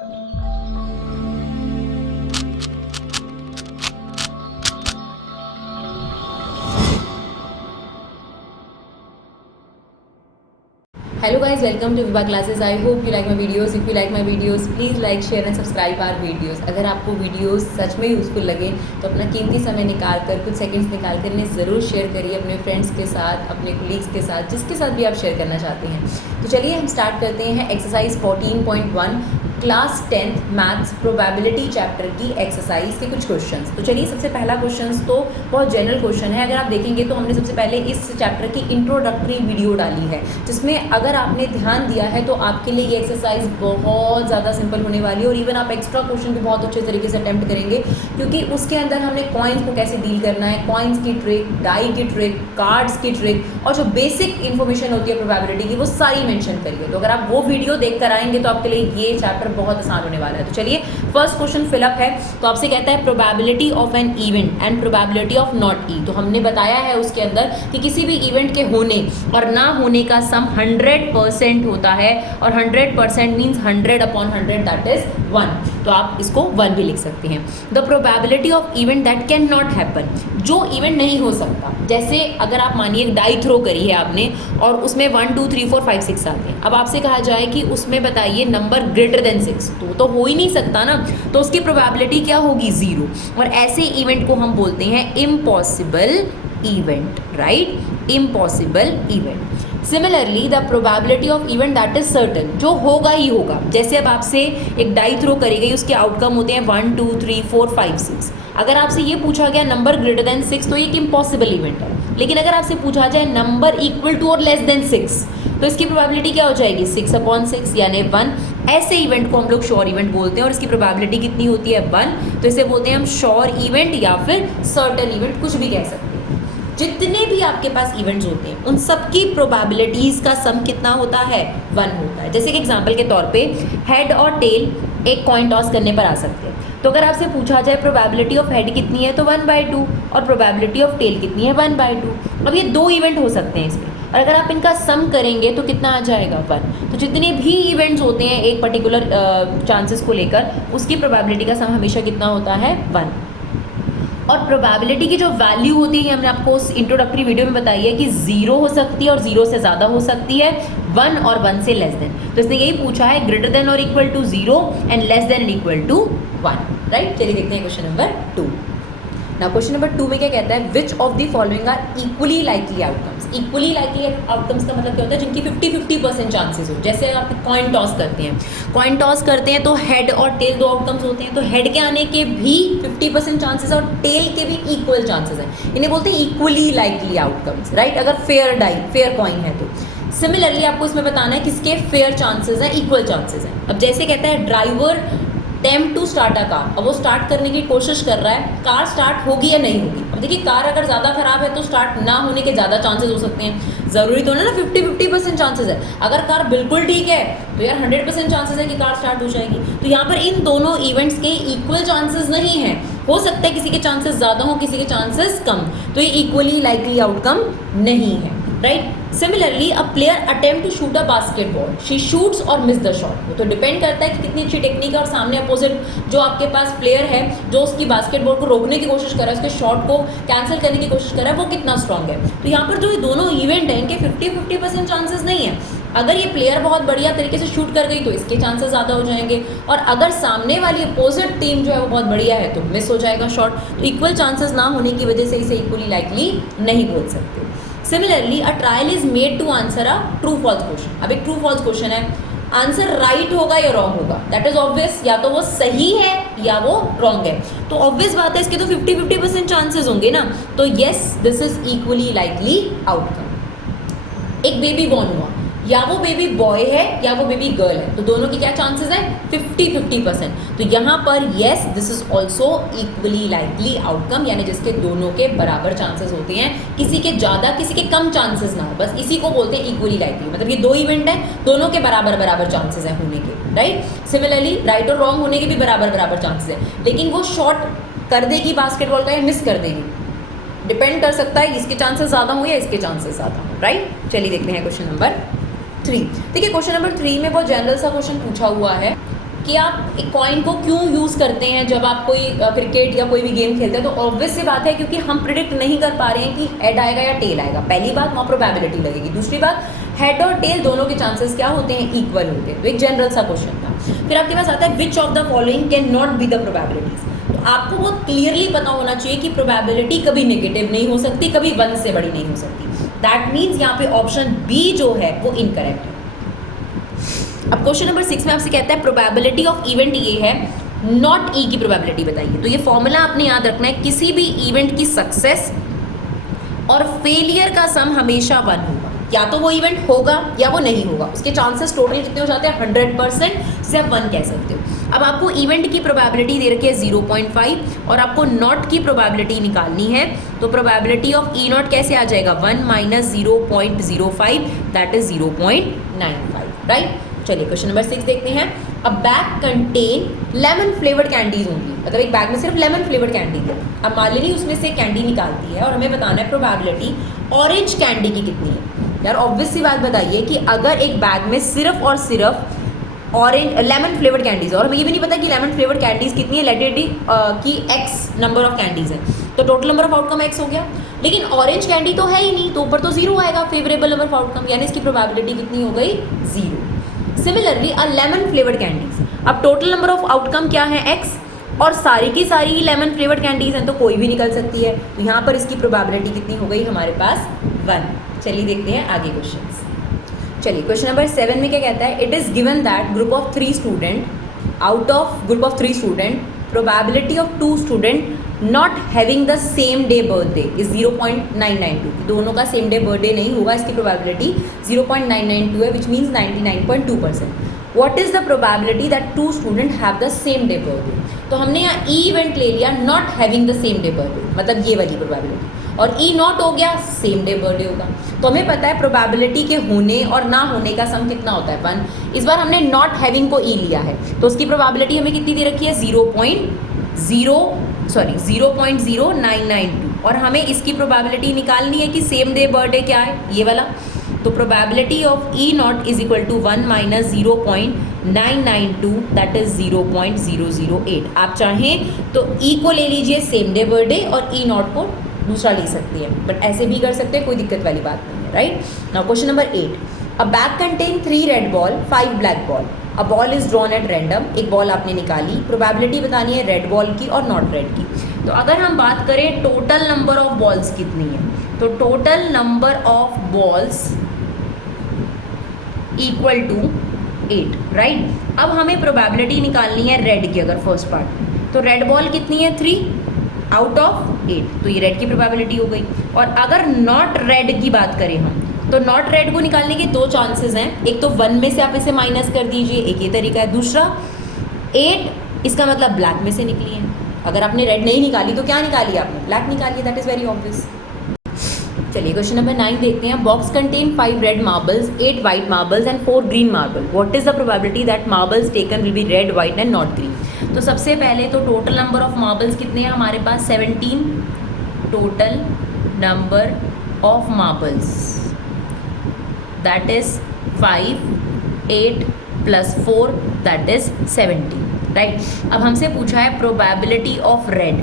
Hello guys, welcome to Viva Classes. I hope you like my videos. If you like my videos, please like, share and subscribe our videos. अगर आपको videos सच में useful लगे तो अपना कीमती समय निकाल कर कुछ सेकंड्स निकाल कर इन्हें ज़रूर शेयर करिए अपने फ्रेंड्स के साथ, अपने कोलीग्स के साथ, जिसके साथ भी आप शेयर करना चाहते हैं। तो चलिए हम स्टार्ट करते हैं exercise 14.1 class 10th maths probability chapter की एक्सरसाइज के कुछ क्वेश्चंस। तो चलिए सबसे पहला क्वेश्चंस तो बहुत जनरल क्वेश्चन है। अगर आप देखेंगे तो हमने सबसे पहले इस चैप्टर की इंट्रोडक्टरी वीडियो डाली है, जिसमें अगर आपने ध्यान दिया है तो आपके लिए ये एक्सरसाइज बहुत ज़्यादा सिंपल होने वाली है और इवन आप एक्स्ट्रा क्वेश्चन भी बहुत अच्छे तरीके से अटैम्प्ट करेंगे, क्योंकि उसके अंदर हमने कॉइन्स को कैसे डील करना है, कॉइन्स की ट्रिक, डाई की ट्रिक, कार्ड्स की ट्रिक और जो बेसिक इन्फॉर्मेशन होती है प्रोबेबिलिटी की वो सारी मेंशन करिए। तो अगर आप वो वीडियो देख कर आएंगे तो आपके लिए ये चैप्टर बहुत आसान होने वाला है। तो चलिए फर्स्ट क्वेश्चन फिलअप है। तो आपसे कहता है probability of an event and probability of not E. तो हमने बताया है उसके अंदर कि किसी भी इवेंट के होने और ना होने का सम 100% होता है और 100% मीन्स 100/100 दैट इज 1। तो आप इसको 1 भी लिख सकते हैं। The probability of event that can not happen, जो इवेंट नहीं हो सकता। जैसे अगर आप मानिए डाई थ्रो करी है आपने और उसमें 1 2 3 4 5 6 आते हैं। अब आपसे कहा जाए कि उसमें बताइए नंबर ग्रेटर देन 6, तो हो ही नहीं सकता ना, तो उसकी प्रोबेबिलिटी क्या होगी 0। और ऐसे इवेंट को हम बोलते हैं impossible event, right, impossible event. Similarly the probability of event that is certain, जो होगा ही होगा। जैसे अब आपसे एक डाई थ्रो करी गई, उसके आउटकम होते हैं 1 2 3 4 5 6। अगर आपसे ये पूछा गया नंबर ग्रेटर देन 6 तो ये एक इम्पॉसिबल इवेंट है। लेकिन अगर आपसे पूछा जाए नंबर इक्वल टू और लेस देन 6 तो इसकी प्रोबेबिलिटी क्या हो जाएगी 6/6 यानी 1। ऐसे इवेंट को हम लोग श्योर इवेंट बोलते हैं और इसकी प्रोबेबिलिटी कितनी होती है 1। तो इसे बोलते हैं हम श्योर इवेंट या फिर सर्टन इवेंट, कुछ भी कह सकते हैं। जितने भी आपके पास इवेंट्स होते हैं उन सबकी प्रोबेबिलिटीज का सम कितना होता है 1 होता है। जैसे कि एग्जांपल के तौर पे हेड और टेल एक कॉइन टॉस करने पर आ सकते हैं। तो अगर आपसे पूछा जाए प्रोबेबिलिटी ऑफ हेड कितनी है तो 1/2 और प्रोबेबिलिटी ऑफ टेल कितनी है 1/2। अब ये 2 इवेंट हो सकते हैं इसमें, और अगर आप इनका सम करेंगे तो कितना आ जाएगा 1। तो जितने भी इवेंट्स होते हैं एक पर्टिकुलर चांसेस को लेकर, उसकी प्रोबेबिलिटी का सम हमेशा कितना होता है 1। और प्रोबेबिलिटी की जो वैल्यू होती है हमने आपको उस इंट्रोडक्टरी वीडियो में बताई है कि 0 हो सकती है और 0 से ज़्यादा हो सकती है, 1 और 1 से लेस देन। तो इसने यही पूछा है ग्रेटर देन और equal to 0 and less than and equal to 1, right. चलिए देखते हैं question number 2। Now question number 2 में क्या कहता है, which of the following are equally likely outcomes. Equally likely outcomes का मतलब क्या होता है, जिनकी 50-50% चांसेस हो। जैसे आप कॉइन टॉस करते हैं, कॉइन टॉस करते हैं तो हेड और टेल 2 आउटकम्स होते हैं, तो हेड के आने के भी 50% चांसेस और टेल के भी इक्वल चांसेस हैं। इन्हें बोलते हैं इक्वली लाइकली आउटकम्स, राइट। अगर फेयर कॉइन है तो सिमिलरली आपको इसमें बताना है किसके फेयर चांसेस हैं, इक्वल चांसेस हैं। अब जैसे कहता है driver attempt to start a car, अब वो स्टार्ट करने की कोशिश कर रहा है, कार स्टार्ट होगी या नहीं होगी। अब देखिए कार अगर ज़्यादा खराब है तो स्टार्ट ना होने के ज़्यादा चांसेस हो सकते हैं, ज़रूरी तो नहीं ना 50-50% चांसेस है। अगर कार बिल्कुल ठीक है तो यार 100% चांसेस है कि कार स्टार्ट हो जाएगी। तो यहाँ पर इन दोनों इवेंट्स के इक्वल चांसेस नहीं है, हो सकता है किसी के चांसेस ज़्यादा हो, किसी के चांसेस कम, तो ये इक्वली लाइकली आउटकम नहीं है, right. Similarly a player attempt to shoot a basketball, she shoots और मिस द शॉट। तो डिपेंड करता है कि कितनी अच्छी टेक्निक है और सामने अपोजिट जो आपके पास प्लेयर है जो उसकी बास्केटबॉल को रोकने की कोशिश कर रहा है, उसके शॉट को कैंसिल करने की कोशिश कर रहा है, वो कितना स्ट्रांग है। तो यहाँ पर जो ये दोनों इवेंट हैं इनके 50-50% चांसेस नहीं है। अगर ये प्लेयर बहुत बढ़िया तरीके से शूट कर गई तो इसके चांसेस ज़्यादा हो जाएंगे, और अगर सामने वाली अपोजिट टीम जो है वो बहुत बढ़िया है तो मिस हो जाएगा शॉट। तो इक्वल चांसेस ना होने की वजह से इसे इक्वली लाइकली नहीं बोल सकते। Similarly a trial is made to answer a true false question. अब एक ट्रू फॉल्स क्वेश्चन है, आंसर राइट होगा या रॉन्ग होगा, दैट इज ऑब्वियस, या तो वो सही है या वो रॉन्ग है। तो ऑब्वियस बात है इसके तो 50-50% चांसेस होंगे ना, तो yes this is equally likely outcome. एक बेबी बॉर्न हुआ, या वो बेबी बॉय है या वो बेबी गर्ल है, तो दोनों की क्या चांसेस है 50-50%। तो यहाँ पर yes this is also equally likely outcome, यानी जिसके दोनों के बराबर चांसेस होते हैं, किसी के ज़्यादा किसी के कम चांसेस ना हो, बस इसी को बोलते हैं इक्वली लाइकली। मतलब ये 2 इवेंट है, दोनों के बराबर बराबर चांसेस हैं होने के, राइट। सिमिलरली राइट और रॉन्ग होने के भी बराबर बराबर चांसेस हैं, लेकिन वो शॉट कर देगी बास्केटबॉल का या मिस कर देगी, डिपेंड कर सकता है इसके चांसेस ज़्यादा हो या इसके चांसेस ज़्यादा हो, राइट। चलिए देखते हैं क्वेश्चन नंबर 3। देखिए क्वेश्चन नंबर 3 में बहुत जनरल सा क्वेश्चन पूछा हुआ है कि आप एक कॉइन को क्यों यूज़ करते हैं जब आप कोई क्रिकेट या कोई भी गेम खेलते हैं, तो ऑब्वियस सी बात है क्योंकि हम प्रिडिक्ट नहीं कर पा रहे हैं कि हेड आएगा या टेल आएगा। पहली बात, वहाँ प्रोबेबिलिटी लगेगी। दूसरी बात, हेड और टेल दोनों के चांसेस क्या होते हैं, इक्वल होते हैं। तो एक जनरल सा क्वेश्चन था। फिर आपके पास आता है which of the following can not be the probabilities. तो आपको बहुत क्लियरली पता होना चाहिए कि प्रोबेबिलिटी कभी नेगेटिव नहीं हो सकती, कभी 1 से बड़ी नहीं हो सकती। दैट मीन्स यहाँ पे ऑप्शन बी जो है वो इनकरेक्ट है। अब क्वेश्चन नंबर 6 में आपसे कहता है प्रोबेबिलिटी ऑफ इवेंट ये है, नॉट ई की प्रोबेबिलिटी बताइए। तो ये फॉर्मूला आपने याद रखना है, किसी भी इवेंट की सक्सेस और फेलियर का सम हमेशा 1 होगा। या तो वो इवेंट होगा या वो नहीं होगा, उसके चांसेस टोटल कितने हो जाते हैं, 100% से आप 1 कह सकते हो। अब आपको इवेंट की प्रोबेबिलिटी दे रखी है 0.5 और आपको नॉट की प्रोबेबिलिटी निकालनी है। तो प्रोबेबिलिटी ऑफ ई नॉट कैसे आ जाएगा, 1 - 0.05 दैट इज 0.95, राइट। चलिए क्वेश्चन नंबर 6 देखते हैं। अ bag contain lemon flavoured candies होंगी, मतलब एक बैग में सिर्फ लेमन फ्लेवर्ड कैंडी है। अब मालिनी उसमें से कैंडी निकालती है और हमें बताना है प्रोबेबिलिटी ऑरेंज कैंडी की कितनी है। यार ऑब्वियस सी बात बताइए कि अगर एक बैग में सिर्फ और सिर्फ ऑरेंज लेमन फ्लेवर्ड कैंडीज है और हमें ये भी नहीं पता कि लेमन फ्लेवर्ड कैंडीज कितनी है, लेट इट बी कि x नंबर ऑफ कैंडीज है, तो total number of outcome x हो गया। लेकिन ऑरेंज कैंडी तो है ही नहीं, तो ऊपर तो 0 आएगा, फेवरेबल नंबर ऑफ आउटकम, यानी इसकी प्रोबेबिलिटी कितनी हो गई, 0। Similarly a lemon flavoured candies, अब टोटल नंबर ऑफ आउटकम क्या है, x, और सारी की सारी ही लेमन फ्लेवर्ड कैंडीज हैं तो कोई भी निकल सकती है। तो यहाँ पर इसकी प्रोबेबिलिटी कितनी हो गई हमारे पास, 1। चलिए देखते हैं आगे क्वेश्चंस। चलिए क्वेश्चन नंबर 7 में क्या कहता है, it is given that group of 3 student, out of group of 3 student probability of 2 student not having the same day birthday is 0.992। दोनों का सेम डे बर्थडे नहीं होगा, इसकी प्रोबेबिलिटी 0.992 है, which means 99.2%। What is the probability that 2 students have the same day birthday? तो हमने यहाँ ई event ले लिया, not having the same day birthday, मतलब ये वाली प्रोबेबिलिटी, और ई नॉट हो गया, सेम डे बर्थडे होगा। तो हमें पता है प्रोबेबिलिटी के होने और ना होने का सम कितना होता है, 1। इस बार हमने नॉट हैविंग को ई लिया है, तो उसकी प्रोबेबिलिटी हमें कितनी दे रखी है, 0.0992, और हमें इसकी प्रोबेबिलिटी निकालनी है कि सेम डे बर्थडे क्या है, ये वाला। तो probability of E not is equal to 1 - 0.992 that is 0.008। आप चाहें तो ई को ले लीजिए सेम डे बर्थडे और ई नॉट को दूसरा ले सकते हैं, बट ऐसे भी कर सकते हैं, कोई दिक्कत वाली बात नहीं है, right. Now question number 8, a bag contain 3 red ball 5 black ball, a ball is drawn at random. एक बॉल आपने निकाली, प्रोबेबिलिटी बतानी है रेड बॉल की और नॉट रेड की। तो अगर हम बात करें टोटल नंबर ऑफ बॉल्स कितनी है, तो total number of balls equal to 8, right. अब हमें प्रोबेबिलिटी निकालनी है रेड की, अगर फर्स्ट पार्ट, तो रेड बॉल कितनी है, 3 आउट ऑफ 8, तो ये रेड की प्रोबेबिलिटी हो गई। और अगर नॉट रेड की बात करें हम, तो नॉट रेड को निकालने के 2 चांसेस हैं, एक तो 1 में से आप इसे माइनस कर दीजिए, एक ये तरीका है, दूसरा 8 इसका मतलब ब्लैक में से निकली है। अगर आपने रेड नहीं निकाली तो क्या निकाली आपने, ब्लैक निकाली, दैट इज़ वेरी ऑब्वियस। चलिए क्वेश्चन नंबर 9 देखते हैं। Box contain 5 red marbles, 8 white marbles and 4 green marble. What is the probability that marbles taken will be red, white and not green. तो सबसे पहले तो टोटल नंबर ऑफ मार्बल्स कितने हैं हमारे पास, 17। Total number of marbles that is 5, 8 + 4 that is 17, right. अब हमसे पूछा है प्रोबेबिलिटी ऑफ रेड,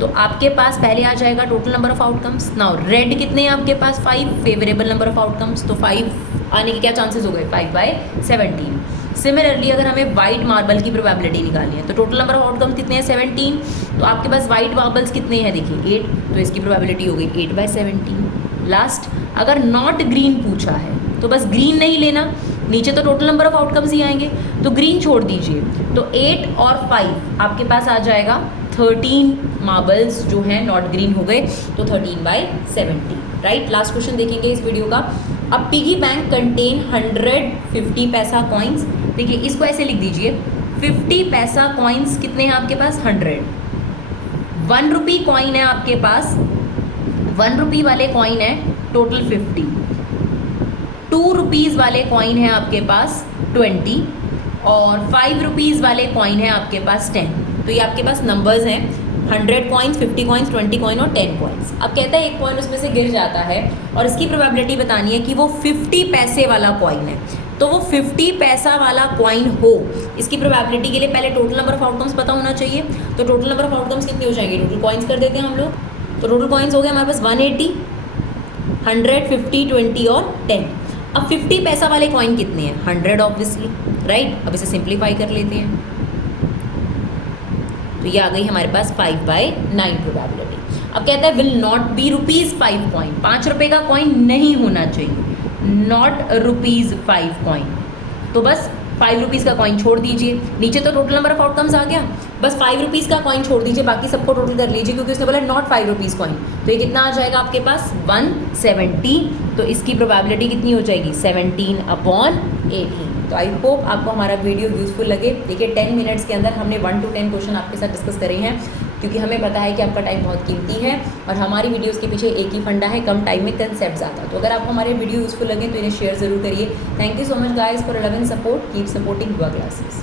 तो आपके पास पहले आ जाएगा total number of outcomes. Now red कितने हैं आपके पास, 5, फेवरेबल नंबर ऑफ आउटकम्स, तो 5 आने के क्या चांसेस हो गए, 5/17। सिमिलरली अगर हमें वाइट मार्बल की प्रोबेबिलिटी निकालनी है, तो टोटल नंबर ऑफ आउटकम्स कितने हैं, 17। तो आपके पास वाइट मार्बल्स कितने हैं, देखिए 8, तो इसकी प्रोबेबिलिटी हो गई 8/17। लास्ट अगर नॉट ग्रीन पूछा है तो बस ग्रीन नहीं लेना, नीचे तो टोटल नंबर ऑफ आउटकम्स ही आएंगे, तो ग्रीन छोड़ दीजिए। तो 8 और 5 आपके पास आ जाएगा 13 मार्बल्स जो हैं नॉट ग्रीन हो गए, तो 13/17, राइट। लास्ट क्वेश्चन देखेंगे इस वीडियो का। अब पिगी बैंक कंटेन 100 50 पैसा कॉइन्स। देखिए इसको ऐसे लिख दीजिए, 50 पैसा कॉइन्स कितने हैं आपके पास, 100। 1 रुपी कॉइन है आपके पास, 1 रुपी वाले कॉइन है टोटल 50, 2 रुपीज़ वाले कॉइन है आपके पास 20, और 5 रुपीज़ वाले कॉइन है आपके पास 10। तो ये आपके पास नंबर्स हैं, 100 कॉइन्स, 50 कॉइन्स, 20 कॉइन और 10 कॉइन्स। अब कहता है एक कॉइन उसमें से गिर जाता है और इसकी प्रोबेबिलिटी बतानी है कि वो 50 पैसे वाला कॉइन है। तो वो 50 पैसा वाला कॉइन हो। इसकी प्रोबेबिलिटी के लिए पहले टोटल नंबर ऑफ आउटकम्स पता होना चाहिए। तो टोटल नंबर ऑफ आउटकम्स कितने हो जाएंगे, टोटल कॉइन्स कर देते हैं हम लोग। तो टोटल कॉइन्स हो गए हमारे पास 180, 100, 50, 20 और 10। अब 50 पैसा वाले कॉइन कितने हैं, 100 ऑब्वियसली, राइट। अब इसे सिंप्लीफाई कर लेते हैं, तो ये आ गई हमारे पास 5/9 प्रोबेबिलिटी। अब कहता है विल नॉट बी ₹5 कॉइन, 5 रुपये का कॉइन नहीं होना चाहिए, नॉट ₹5 कॉइन। तो बस 5 रुपीज़ का कॉइन छोड़ दीजिए, नीचे तो टोटल नंबर ऑफ आउटकम्स आ गया, बस 5 रुपीज़ का कॉइन छोड़ दीजिए, बाकी सबको टोटल कर लीजिए, क्योंकि उसने बोला नॉट 5 रुपीज़ कॉइन। तो ये कितना आ जाएगा आपके पास 170। तो इसकी प्रोबेबिलिटी कितनी हो जाएगी 17/18। तो आई होप आपको हमारा वीडियो यूज़फुल लगे। देखिए 10 मिनट्स के अंदर हमने 1 to 10 क्वेश्चन आपके साथ डिस्कस करे हैं, क्योंकि हमें पता है कि आपका टाइम बहुत कीमती है और हमारी वीडियोस के पीछे एक ही फंडा है, कम टाइम में कंसेप्ट ज़्यादा। तो अगर आपको हमारे वीडियो यूज़फुल लगे तो इन्हें शेयर ज़रूर करिए। Thank you so much guys for love and support, keep supporting युवा क्लासेस।